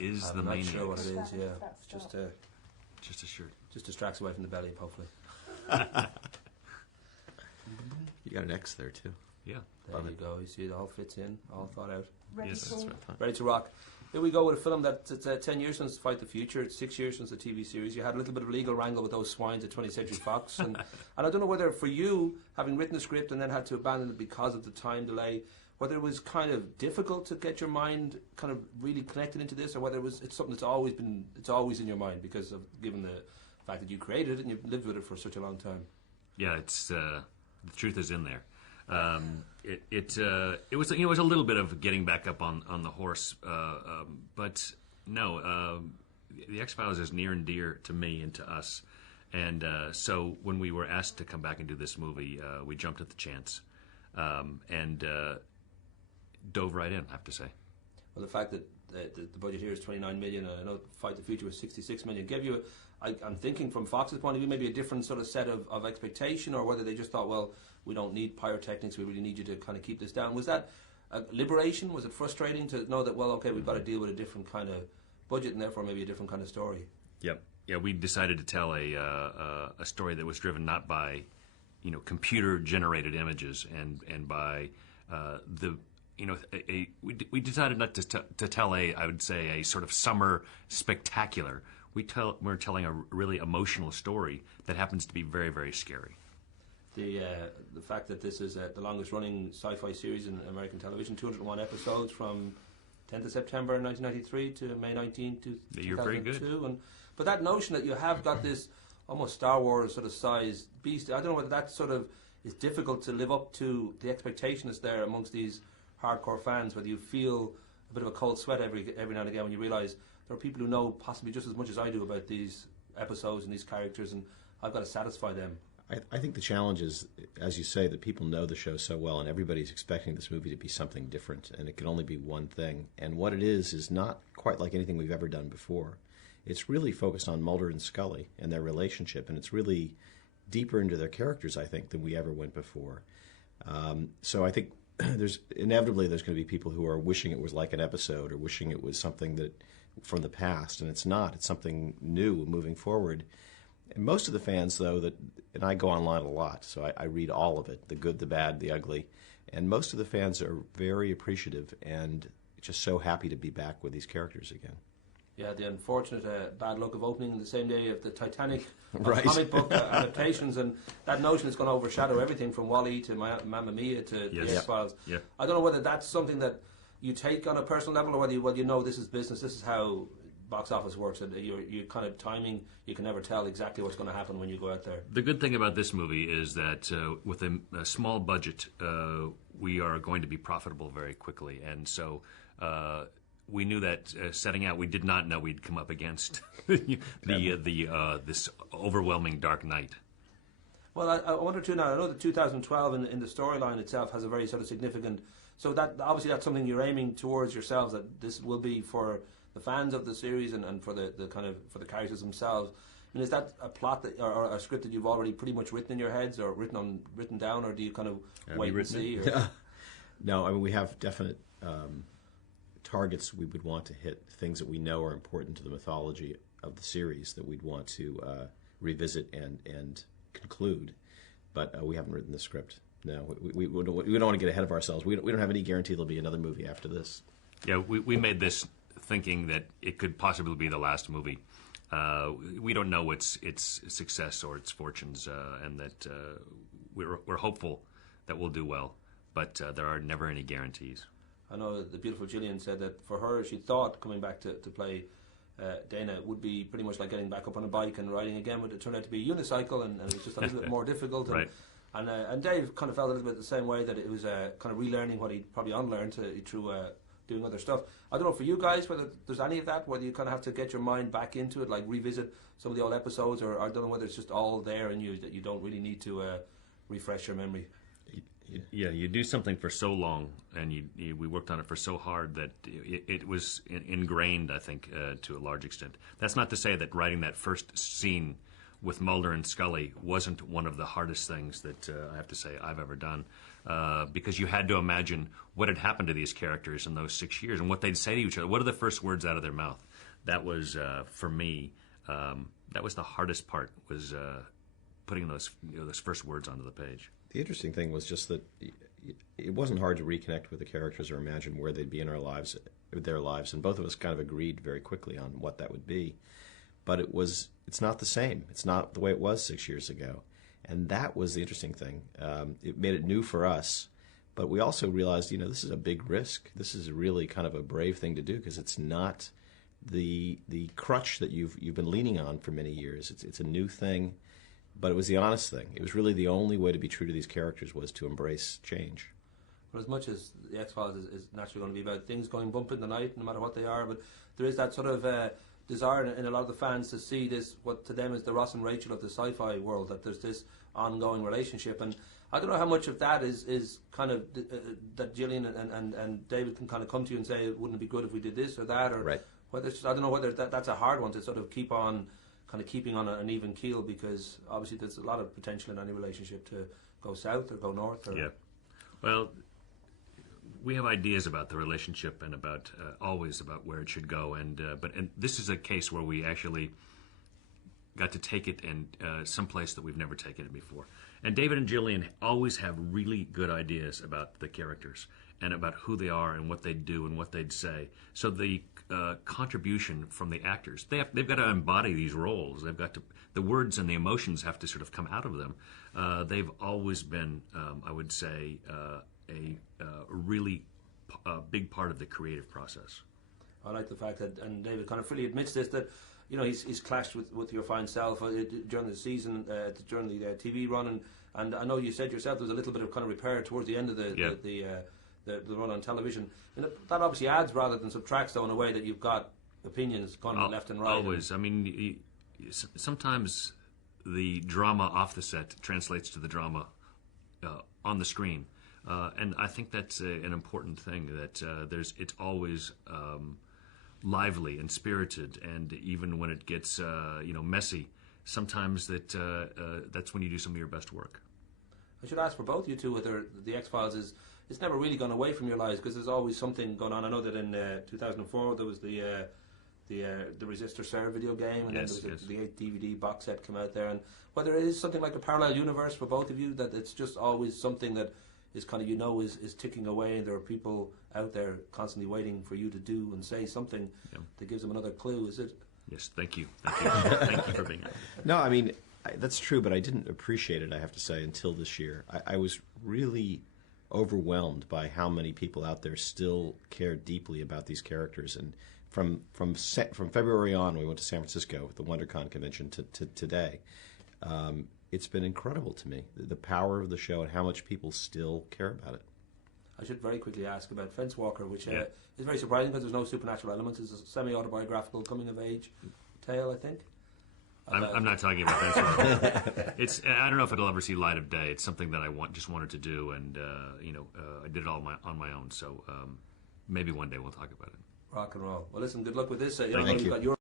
is the maniacs? I'm not sure what it is. That's Yeah, the it's stuff. Just a shirt. just distracts away from the belly, hopefully. You got an X there too. Yeah. There you go. You see, it all fits in, all thought out. Ready Yes, to that's go. what I thought. Ready to rock. Here we go with a film that's 10 years since Fight the Future. It's 6 years since the TV series. You had a little bit of legal wrangle with those swines at 20th Century Fox. And I don't know whether for you, having written the script and then had to abandon it because of the time delay, whether it was kind of difficult to get your mind kind of really connected into this, or whether it's something that's always in your mind because of given the fact that you created it and you've lived with it for such a long time. Yeah, it's the truth is in there. It was it was a little bit of getting back up on the horse, but no, the X-Files is near and dear to me and to us, and so when we were asked to come back and do this movie, we jumped at the chance and dove right in, I have to say. Well, the fact that the budget here is 29 million, and I know Fight the Future was 66 million, gave you, I'm thinking from Fox's point of view, maybe a different sort of set of expectation, or whether they just thought, well, we don't need pyrotechnics, we really need you to kind of keep this down. Was that a liberation? Was it frustrating to know that, well, okay, we've got to deal with a different kind of budget and therefore maybe a different kind of story? Yep. Yeah, we decided to tell a story that was driven not by, computer-generated images and by we decided not to tell I would say, a sort of summer spectacular. We're telling a really emotional story that happens to be very, very scary. The fact that this is the longest running sci-fi series in American television, 201 episodes from 10th of September 1993 to May 19th, 2002. You're very good. But that notion that you have got this almost Star Wars sort of sized beast, I don't know whether that sort of is difficult to live up to the expectation that's there amongst these hardcore fans, whether you feel a bit of a cold sweat every now and again when you realise there are people who know possibly just as much as I do about these episodes and these characters, and I've got to satisfy them. I think the challenge is, as you say, that people know the show so well, and everybody's expecting this movie to be something different, and it can only be one thing. And what it is not quite like anything we've ever done before. It's really focused on Mulder and Scully and their relationship, and it's really deeper into their characters, I think, than we ever went before. So I think there's going to be people who are wishing it was like an episode or wishing it was something that from the past, and it's not. It's something new moving forward. And most of the fans, though, and I go online a lot, so I read all of it, the good, the bad, the ugly, and most of the fans are very appreciative and just so happy to be back with these characters again. Yeah, the unfortunate bad luck of opening the same day of the Titanic right. comic book adaptations, and that notion is going to overshadow everything from WALL-E to Mamma Mia to the X-Files. Yeah. I don't know whether that's something that you take on a personal level, or whether you know this is business, this is how box office works, and you're kind of timing, you can never tell exactly what's going to happen when you go out there. The good thing about this movie is that with a small budget, we are going to be profitable very quickly, and so we knew that setting out, we did not know we'd come up against this overwhelming Dark Knight. Well, I wonder too now, I know that 2012 in the storyline itself has a very sort of significant, so that obviously that's something you're aiming towards yourselves, that this will be for the fans of the series and for the kind of for the characters themselves. I mean, is that a plot that, or a script that you've already pretty much written in your heads or written down, or do you kind of wait and see? No, I mean, we have definite targets we would want to hit, things that we know are important to the mythology of the series that we'd want to revisit and conclude, but we haven't written the script. No, we don't want to get ahead of ourselves. We don't have any guarantee there'll be another movie after this. Yeah, we made this thinking that it could possibly be the last movie. We don't know its success or its fortunes, and that we're hopeful that we'll do well, but there are never any guarantees. I know the beautiful Gillian said that for her, she thought coming back to play Dana would be pretty much like getting back up on a bike and riding again, but it turned out to be a unicycle, and it was just a little bit more difficult. And, right. And Dave kind of felt a little bit the same way, that it was kind of relearning what he'd probably unlearned through doing other stuff. I don't know for you guys whether there's any of that, whether you kind of have to get your mind back into it, like revisit some of the old episodes, or I don't know whether it's just all there in you that you don't really need to refresh your memory. Yeah, you do something for so long, and we worked on it for so hard that it was ingrained, I think, to a large extent. That's not to say that writing that first scene with Mulder and Scully wasn't one of the hardest things that I have to say I've ever done, because you had to imagine what had happened to these characters in those 6 years and what they'd say to each other. What are the first words out of their mouth? that was for me. That was the hardest part, was putting those first words onto the page. The interesting thing was just that it wasn't hard to reconnect with the characters or imagine where they'd be in their lives, and both of us kind of agreed very quickly on what that would be. But it's not the same. It's not the way it was 6 years ago, and that was the interesting thing. It made it new for us, but we also realized, this is a big risk. This is really kind of a brave thing to do, because it's not the crutch that you've been leaning on for many years. It's a new thing, but it was the honest thing. It was really the only way to be true to these characters, was to embrace change. But as much as the X-Files is naturally going to be about things going bump in the night, no matter what they are, but there is that sort of desire in a lot of the fans to see this, what to them is the Ross and Rachel of the sci-fi world, that there's this ongoing relationship. And I don't know how much of that is kind of that Gillian and David can kind of come to you and say, wouldn't it be good if we did this or that, or right. Whether I don't know whether that's a hard one to sort of keep on, kind of keeping on an even keel, because obviously there's a lot of potential in any relationship to go south or go north. Or yeah. Well, we have ideas about the relationship and about always about where it should go, and this is a case where we actually got to take it in someplace that we've never taken it before. And David and Gillian always have really good ideas about the characters and about who they are and what they'd do and what they'd say. So the contribution from the actors, they've got to embody these roles. They've got to, the words and the emotions have to sort of come out of them. They've always been, I would say, a really big part of the creative process. I like the fact that, and David kind of freely admits this, that he's clashed with your fine self during the season, during the TV run, and I know you said yourself there was a little bit of kind of repair towards the end of the run on television. And that obviously adds rather than subtracts, though, in a way that you've got opinions going left and right. Always. I mean, sometimes the drama off the set translates to the drama on the screen. And I think that's an important thing, that it's always lively and spirited, and even when it gets messy, sometimes that's when you do some of your best work. I should ask for both you two whether the X-Files it's never really gone away from your lives, because there's always something going on. I know that in 2004 there was the Resist or Serve video game, and then there was the 8 DVD box set come out there, and whether it is something like a parallel universe for both of you, that it's just always something that is kind of is ticking away, and there are people out there constantly waiting for you to do and say something that gives them another clue. Is it? Yes, thank you. Thank you for being here. No, I mean, that's true, but I didn't appreciate it, I have to say, until this year. I was really overwhelmed by how many people out there still care deeply about these characters. And from February on, we went to San Francisco at the WonderCon convention to today. It's been incredible to me, the power of the show and how much people still care about it. I should very quickly ask about Fence Walker, which is very surprising because there's no supernatural elements. It's a semi-autobiographical coming-of-age tale, I think. I'm not talking about Fence Walker. I don't know if it'll ever see light of day. It's something that I just wanted to do, and I did it all on my own. So maybe one day we'll talk about it. Rock and roll. Well, listen, good luck with this. Thank you. Got your